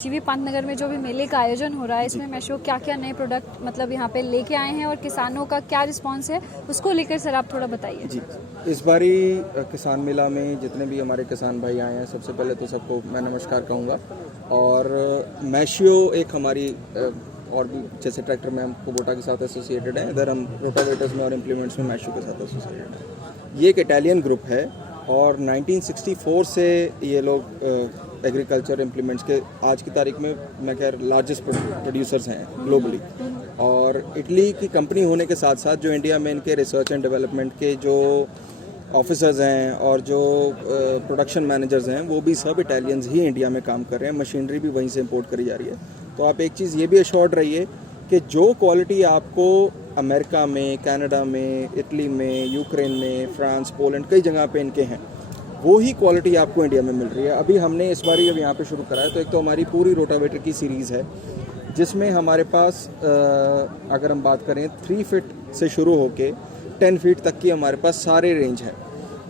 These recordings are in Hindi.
जीवी पांतनगर में जो भी मेले का आयोजन हो रहा है, इसमें मैशो क्या क्या नए प्रोडक्ट मतलब यहाँ पे लेके आए हैं और किसानों का क्या रिस्पांस है, उसको लेकर सर आप थोड़ा बताइए। जी, इस बारी किसान मेला में जितने भी हमारे किसान भाई आए हैं, सबसे पहले तो सबको मैं नमस्कार कहूँगा। और मैशो एक हमारी और भी जैसे ट्रैक्टर में हम कुबोटा के साथ एसोसिएटेड हैं, इधर हम रोटावेटर्स में और इम्प्लीमेंट्स में मैशो के साथ एसोसिएटेड हैं। ये एक इटालियन ग्रुप है और 1964 से ये लोग एग्रीकल्चर इम्प्लीमेंट्स के आज की तारीख में मैं कह लार्जेस्ट प्रोड्यूसर्स हैं ग्लोबली। और इटली की कंपनी होने के साथ साथ जो इंडिया में इनके रिसर्च एंड डेवलपमेंट के जो ऑफिसर्स हैं और जो प्रोडक्शन मैनेजर्स हैं वो भी सब इटालियंस ही इंडिया में काम कर रहे हैं। मशीनरी भी वहीं से इंपोर्ट करी जा रही है। तो आप एक चीज़ ये भी एश्योर्ड रहिए कि जो क्वालिटी आपको अमेरिका में, कनाडा में, इटली में, यूक्रेन में, फ्रांस, पोलैंड कई जगह पे इनके हैं, वो ही क्वालिटी आपको इंडिया में मिल रही है। अभी हमने इस बार जब यहाँ पे शुरू करा है तो एक तो हमारी पूरी रोटावेटर की सीरीज़ है जिसमें हमारे पास अगर हम बात करें 3 फीट से शुरू होके 10 फीट तक की हमारे पास सारे रेंज हैं।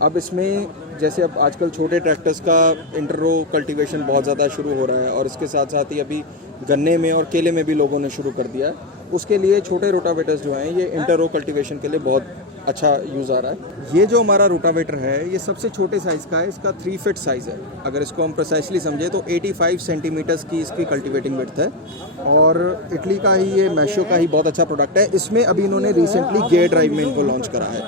अब इसमें जैसे अब आजकल छोटे ट्रैक्टर्स का इंटररो कल्टीवेशन बहुत ज़्यादा शुरू हो रहा है और इसके साथ साथ ही अभी गन्ने में और केले में भी लोगों ने शुरू कर दिया है। उसके लिए छोटे रोटावेटर्स जो हैं ये इंटररो कल्टीवेशन के लिए बहुत अच्छा यूज़ आ रहा है। ये जो हमारा रोटावेटर है ये सबसे छोटे साइज़ का है, इसका 3 फीट साइज़ है। अगर इसको हम प्रिसाइसली समझे तो 85 सेंटीमीटर्स की इसकी कल्टीवेटिंग विड्थ है और इटली का ही ये मैशो का ही बहुत अच्छा प्रोडक्ट है। इसमें अभी इन्होंने रिसेंटली गियर ड्राइव में इनको लॉन्च करा है।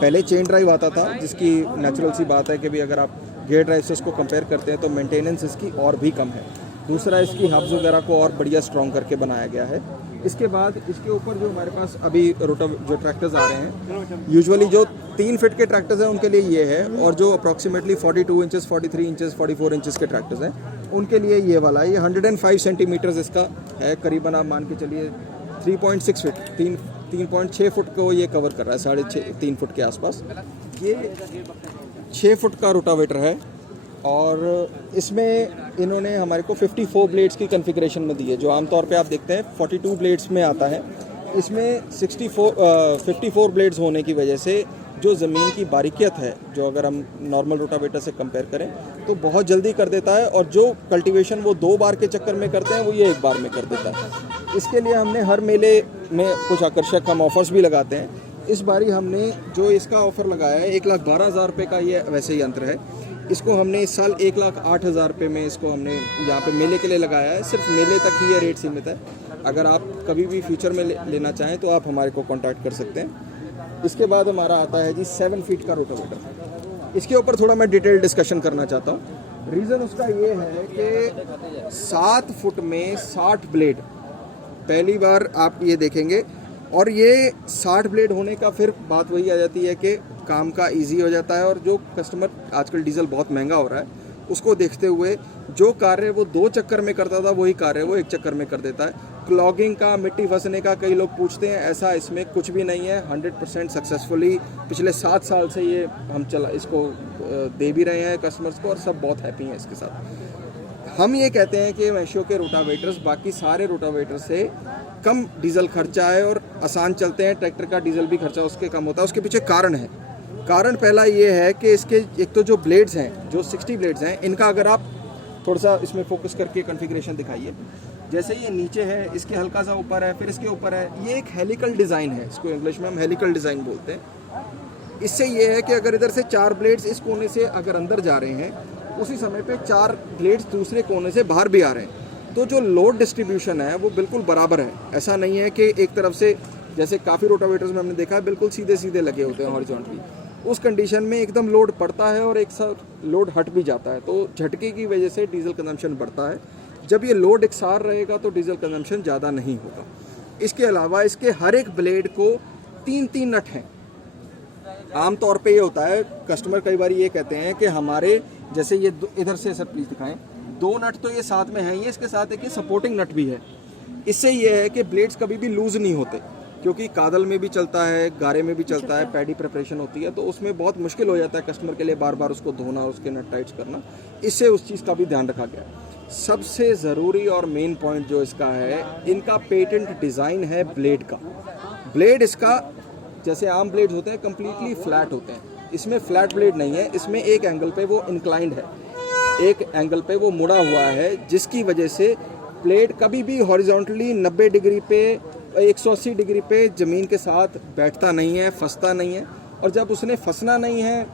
पहले चेन ड्राइव आता था जिसकी नेचुरल सी बात है कि भाई अगर आप गियर ड्राइव से इसको कंपेयर करते हैं तो मेंटेनेंस इसकी और भी कम है। दूसरा इसकी हब्स वगैरह को और बढ़िया स्ट्रॉन्ग करके बनाया गया है। इसके बाद इसके ऊपर जो हमारे पास अभी जो ट्रैक्टर्स आ रहे हैं, यूजुअली जो 3 फीट के ट्रैक्टर्स हैं उनके लिए ये है और जो अप्रॉक्सीमेटली 42 इंचेस, 43 इंचेस, 44 इंचेस के ट्रैक्टर्स हैं उनके लिए ये वाला है। ये 105 सेंटीमीटर्स इसका है, करीबन आप मान के चलिए 3.6 फीट 3.6 फुट को ये कवर कर रहा है, 3.5 फुट के आसपास। ये 6 फुट का रोटावेटर है और इसमें इन्होंने हमारे को 54 ब्लेड्स की कॉन्फ़िगरेशन में दी है। जो आमतौर पे आप देखते हैं 42 ब्लेड्स में आता है, इसमें 54 ब्लेड्स होने की वजह से जो ज़मीन की बारीकियत है, जो अगर हम नॉर्मल रोटावेटर से कंपेयर करें तो बहुत जल्दी कर देता है और जो कल्टीवेशन वो 2 बार के चक्कर में करते हैं वो ये 1 बार में कर देता है। इसके लिए हमने हर मेले में कुछ आकर्षक हम ऑफ़र्स भी लगाते हैं। इस बारी हमने जो इसका ऑफ़र लगाया है 1,12,000 रुपये का ये वैसे यंत्र है। इसको हमने इस साल 1,08,000 रुपये में इसको हमने यहाँ पे मेले के लिए लगाया है। सिर्फ मेले तक ही ये रेट सीमित है। अगर आप कभी भी फ्यूचर में लेना चाहें तो आप हमारे को कांटेक्ट कर सकते हैं। इसके बाद हमारा आता है जी 7 फीट का रोटावेटर। इसके ऊपर थोड़ा मैं डिटेल डिस्कशन करना चाहता हूँ। रीज़न उसका ये है कि 7 फुट में 60 ब्लेड पहली बार आप ये देखेंगे और ये 60 ब्लेड होने का फिर बात वही आ जाती है कि काम का इजी हो जाता है और जो कस्टमर आजकल डीजल बहुत महंगा हो रहा है उसको देखते हुए जो कार्य वो 2 चक्कर में करता था वही कार्य वो 1 चक्कर में कर देता है। क्लॉगिंग का, मिट्टी फंसने का कई लोग पूछते हैं, ऐसा इसमें कुछ भी नहीं है। 100% सक्सेसफुली पिछले 7 साल से ये हम इसको दे भी रहे हैं कस्टमर्स को और सब बहुत हैप्पी हैं इसके साथ। हम ये कहते हैं कि मैशो के रोटावेटर्स बाकी सारे रोटावेटर से कम डीजल खर्चा है और आसान चलते हैं। ट्रैक्टर का डीजल भी खर्चा उसके कम होता है। उसके पीछे कारण है। कारण पहला ये है कि इसके एक तो जो ब्लेड्स हैं, जो 60 ब्लेड्स हैं, इनका अगर आप थोड़ा सा इसमें फोकस करके कॉन्फ़िगरेशन दिखाइए। जैसे ये नीचे है, इसके हल्का सा ऊपर है, फिर इसके ऊपर है। ये एक हेलिकल डिज़ाइन है, इसको इंग्लिश में हम हेलिकल डिज़ाइन बोलते हैं। इससे ये है कि अगर इधर से 4 ब्लेड्स इस कोने से अगर अंदर जा रहे हैं, उसी समय पे 4 ब्लेड्स दूसरे कोने से बाहर भी आ रहे हैं, तो जो लोड डिस्ट्रीब्यूशन है वो बिल्कुल बराबर है। ऐसा नहीं है कि एक तरफ से, जैसे काफ़ी रोटावेटर्स में हमने देखा है बिल्कुल सीधे सीधे लगे होते हैं हॉरिजॉन्टली। उस कंडीशन में एकदम लोड पड़ता है और एक साथ लोड हट भी जाता है, तो झटके की वजह से डीजल कंजम्पशन बढ़ता है। जब ये लोड एकसार रहेगा तो डीजल कंजम्पशन ज़्यादा नहीं होगा। इसके अलावा इसके हर एक ब्लेड को 3-3 नट हैं। आमतौर पे ये होता है, कस्टमर कई बार ये कहते हैं कि हमारे जैसे ये इधर से सर प्लीज़ दिखाएं, 2 नट तो ये साथ में हैं ही, इसके साथ एक ये सपोर्टिंग नट भी है। इससे ये है कि ब्लेड्स कभी भी लूज़ नहीं होते, क्योंकि कादल में भी चलता है, गारे में भी चलता है, पैडी प्रिपरेशन होती है, तो उसमें बहुत मुश्किल हो जाता है कस्टमर के लिए बार बार उसको धोना, उसके नट टाइट्स करना। इससे उस चीज़ का भी ध्यान रखा गया। सबसे ज़रूरी और मेन पॉइंट जो इसका है, इनका पेटेंट डिज़ाइन है ब्लेड का। ब्लेड इसका जैसे आम ब्लेड होते हैं कम्प्लीटली फ्लैट होते हैं, इसमें फ्लैट ब्लेड नहीं है, इसमें एक एंगल पे वो इंक्लाइंड है। एक एंगल पे वो मुड़ा हुआ है, जिसकी वजह से प्लेट कभी भी हॉरिजॉन्टली 90 डिग्री पे 180 डिग्री पे ज़मीन के साथ बैठता नहीं है, फंसता नहीं है। और जब उसने फंसना नहीं है,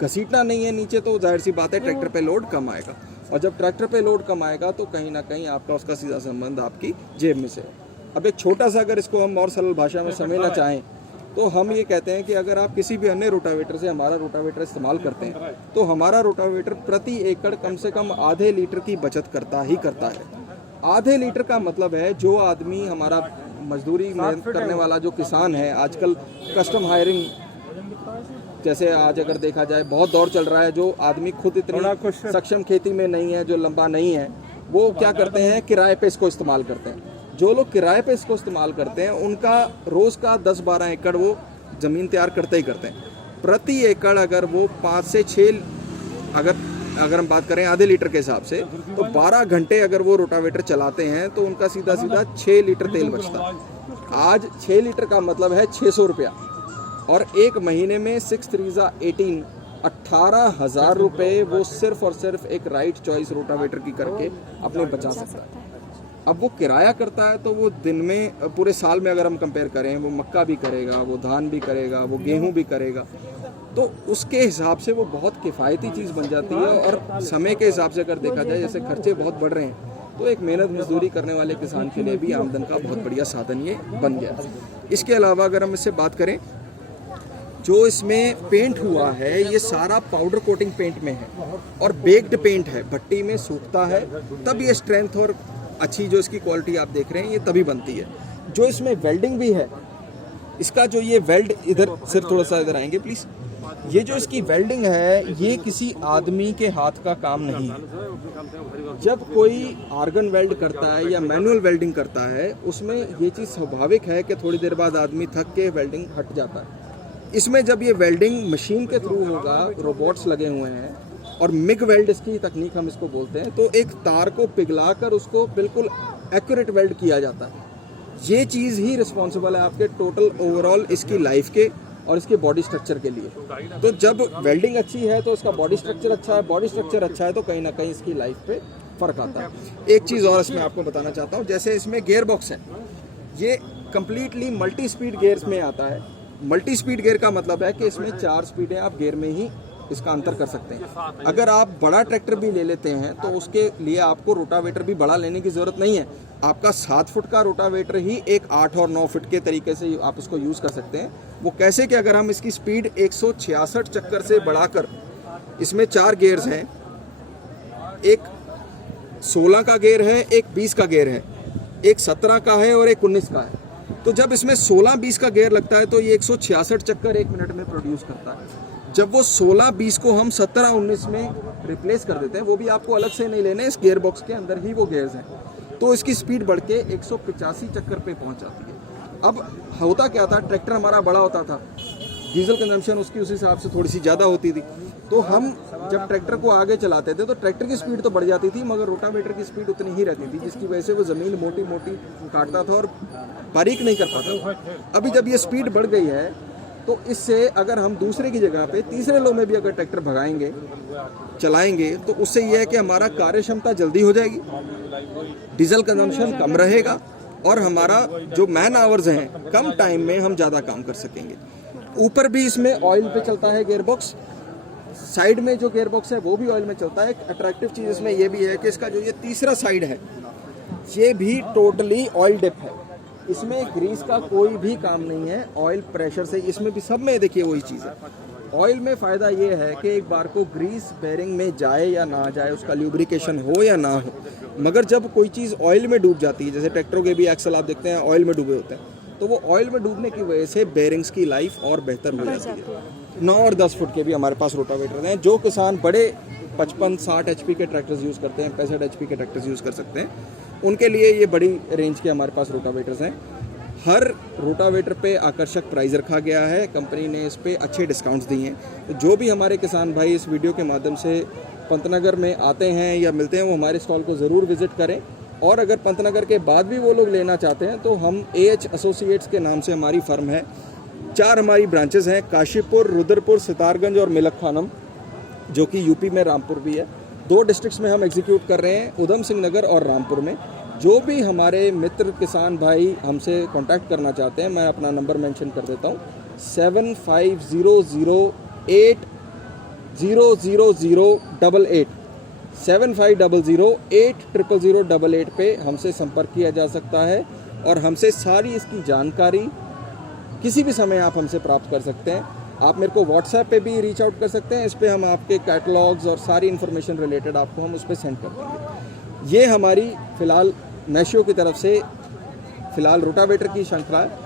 घसीटना नहीं है नीचे, तो जाहिर सी बात है ट्रैक्टर पे लोड कम आएगा। और जब ट्रैक्टर पे लोड कम आएगा तो कहीं ना कहीं आपका उसका सीधा संबंध आपकी जेब में से है। अब एक छोटा सा अगर इसको हम और सरल भाषा में समझना चाहें तो हम ये कहते हैं कि अगर आप किसी भी अन्य रोटावेटर से हमारा रोटावेटर इस्तेमाल करते हैं तो हमारा रोटावेटर प्रति एकड़ कम से कम आधे लीटर की बचत करता ही करता है। आधे लीटर का मतलब है जो आदमी हमारा मजदूरी मेहनत करने वाला जो किसान है, आजकल कस्टम हायरिंग जैसे आज अगर देखा जाए बहुत दौर चल रहा है, जो आदमी खुद इतनी सक्षम खेती में नहीं है, जो लंबा नहीं है, वो क्या करते हैं, किराए पे इसको इस्तेमाल करते हैं। जो लोग किराए पे इसको इस्तेमाल करते हैं उनका रोज़ का 10-12 एकड़ वो ज़मीन तैयार करते ही करते हैं। प्रति एकड़ अगर वो 5 से 6 अगर हम बात करें आधे लीटर के हिसाब से, तो 12 घंटे अगर वो रोटावेटर चलाते हैं तो उनका सीधा 6 लीटर तेल बचता है। आज 6 लीटर का मतलब है 600 रुपया, और एक महीने में 6 3 18 18,000 रुपये वो सिर्फ और सिर्फ एक राइट चॉइस रोटावेटर की करके अपने बचा सकता है। अब वो किराया करता है तो वो दिन में पूरे साल में अगर हम कंपेयर करें, वो मक्का भी करेगा, वो धान भी करेगा, वो गेहूं भी करेगा, तो उसके हिसाब से वो बहुत किफ़ायती चीज़ बन जाती है। और समय के हिसाब से अगर देखा जाए, जैसे खर्चे बहुत बढ़ रहे हैं, तो एक मेहनत मजदूरी करने वाले किसान के लिए भी आमदन का बहुत बढ़िया साधन ये बन गया। इसके अलावा अगर हम इससे बात करें, जो इसमें पेंट हुआ है ये सारा पाउडर कोटिंग पेंट में है और बेक्ड पेंट है, भट्टी में सूखता है, तब ये स्ट्रेंथ और अच्छी जो इसकी क्वालिटी आप देख रहे हैं ये तभी बनती है। जो इसमें वेल्डिंग भी है, इसका जो ये वेल्ड, इधर सिर्फ थोड़ा सा इधर आएंगे प्लीज़, ये जो इसकी वेल्डिंग है ये किसी आदमी के हाथ का काम नहीं है। जब कोई आर्गन वेल्ड करता है या मैनुअल वेल्डिंग करता है, उसमें ये चीज़ स्वाभाविक है कि थोड़ी देर बाद आदमी थक के वेल्डिंग हट जाता है। इसमें जब ये वेल्डिंग मशीन के थ्रू होगा, रोबोट्स लगे हुए हैं और मिग वेल्ड इसकी तकनीक हम इसको बोलते हैं, तो एक तार को पिघलाकर उसको बिल्कुल एक्यूरेट वेल्ड किया जाता है। ये चीज़ ही रिस्पॉन्सिबल है आपके टोटल ओवरऑल इसकी लाइफ के और इसके बॉडी स्ट्रक्चर के लिए। तो जब वेल्डिंग अच्छी है तो इसका बॉडी स्ट्रक्चर अच्छा है, बॉडी स्ट्रक्चर अच्छा है तो कहीं ना कहीं इसकी लाइफ पे फ़र्क आता है। एक चीज़ और इसमें आपको बताना चाहता हूँ, जैसे इसमें गियर बॉक्स है, ये कम्प्लीटली मल्टी स्पीड गियर्स में आता है। मल्टी स्पीड गियर का मतलब है कि इसमें 4 स्पीडें आप गियर में ही इसका अंतर कर सकते हैं। अगर आप बड़ा ट्रैक्टर भी ले लेते हैं तो उसके लिए आपको रोटावेटर भी बड़ा लेने की ज़रूरत नहीं है। आपका 7 फुट का रोटावेटर ही एक 8 और 9 फुट के तरीके से आप इसको यूज़ कर सकते हैं। वो कैसे कि अगर हम इसकी स्पीड 166 चक्कर से बढ़ाकर, इसमें 4 गियर्स हैं, एक 16 का गियर है, एक 20 का गियर है, एक 17 का है और एक 19 का है। तो जब इसमें 16-20 का गियर लगता है तो ये 166 चक्कर 1 मिनट में प्रोड्यूस करता है। जब वो 16-20 को हम 17-19 में रिप्लेस कर देते हैं, वो भी आपको अलग से नहीं लेने, इस गियर बॉक्स के अंदर ही वो गियर्स हैं, तो इसकी स्पीड बढ़ के 185 चक्कर पे पहुंच जाती है। अब होता क्या था, ट्रैक्टर हमारा बड़ा होता था, डीजल कंजम्पशन उसकी उस हिसाब से थोड़ी सी ज़्यादा होती थी, तो हम जब ट्रैक्टर को आगे चलाते थे तो ट्रैक्टर की स्पीड तो बढ़ जाती थी मगर रोटावेटर की स्पीड उतनी ही रहती थी, जिसकी वजह से वो ज़मीन मोटी मोटी काटता था और बारीक नहीं कर पाता था। अभी जब ये स्पीड बढ़ गई है तो इससे अगर हम दूसरे की जगह पे तीसरे लो में भी अगर ट्रैक्टर भगाएंगे, चलाएंगे, तो उससे यह है कि हमारा कार्य क्षमता जल्दी हो जाएगी, डीजल कंजम्पशन कम रहेगा और हमारा जो मैन आवर्स हैं कम टाइम में हम ज़्यादा काम कर सकेंगे। ऊपर भी इसमें ऑयल पे चलता है गियर बॉक्स, साइड में जो गियर बॉक्स है वो भी ऑयल में चलता है। एक अट्रैक्टिव चीज़ इसमें ये भी है कि इसका जो ये तीसरा साइड है ये भी टोटली ऑयल डिप है, इसमें ग्रीस का कोई भी काम नहीं है, ऑयल प्रेशर से, इसमें भी सब में देखिए वही चीज़ है। ऑयल में फ़ायदा ये है कि एक बार को ग्रीस बेरिंग में जाए या ना जाए, उसका ल्यूब्रिकेशन हो या ना हो, मगर जब कोई चीज़ ऑयल में डूब जाती है, जैसे ट्रैक्टरों के भी एक्सल आप देखते हैं ऑयल में डूबे होते हैं, तो वो ऑयल में डूबने की वजह से बेरिंग्स की लाइफ और बेहतर हो जाती है। 9 और 10 फुट के भी हमारे पास रोटावेटर हैं। जो किसान बड़े 55-60 HP के ट्रैक्टर्स यूज़ करते हैं, 65 HP के ट्रैक्टर्स यूज़ कर सकते हैं, उनके लिए ये बड़ी रेंज के हमारे पास रोटावेटर्स हैं। हर रोटावेटर पे आकर्षक प्राइस रखा गया है, कंपनी ने इस पे अच्छे डिस्काउंट्स दिए हैं। तो जो भी हमारे किसान भाई इस वीडियो के माध्यम से पंतनगर में आते हैं या मिलते हैं, वो हमारे स्टॉल को ज़रूर विज़िट करें। और अगर पंतनगर के बाद भी वो लोग लेना चाहते हैं तो हम AH एसोसिएट्स के नाम से हमारी फर्म है, 4 हमारी ब्रांचेस हैं, काशीपुर, रुद्रपुर, सितारगंज और मिलक खानम। जो कि यूपी में रामपुर भी है। 2 डिस्ट्रिक्ट्स में हम एग्जीक्यूट कर रहे हैं, उधम सिंह नगर और रामपुर में। जो भी हमारे मित्र किसान भाई हमसे कांटेक्ट करना चाहते हैं, मैं अपना नंबर मेंशन कर देता हूँ 7500800088 7500800088 पे हमसे संपर्क किया जा सकता है और हमसे सारी इसकी जानकारी किसी भी समय आप हमसे प्राप्त कर सकते हैं। आप मेरे को व्हाट्सएप पे भी रीच आउट कर सकते हैं, इस पे हम आपके कैटलॉग्स और सारी इन्फॉर्मेशन रिलेटेड आपको हम उस पर सेंड कर देंगे। ये हमारी फ़िलहाल मैशियो की तरफ से फ़िलहाल रोटावेटर की श्रृंखला है।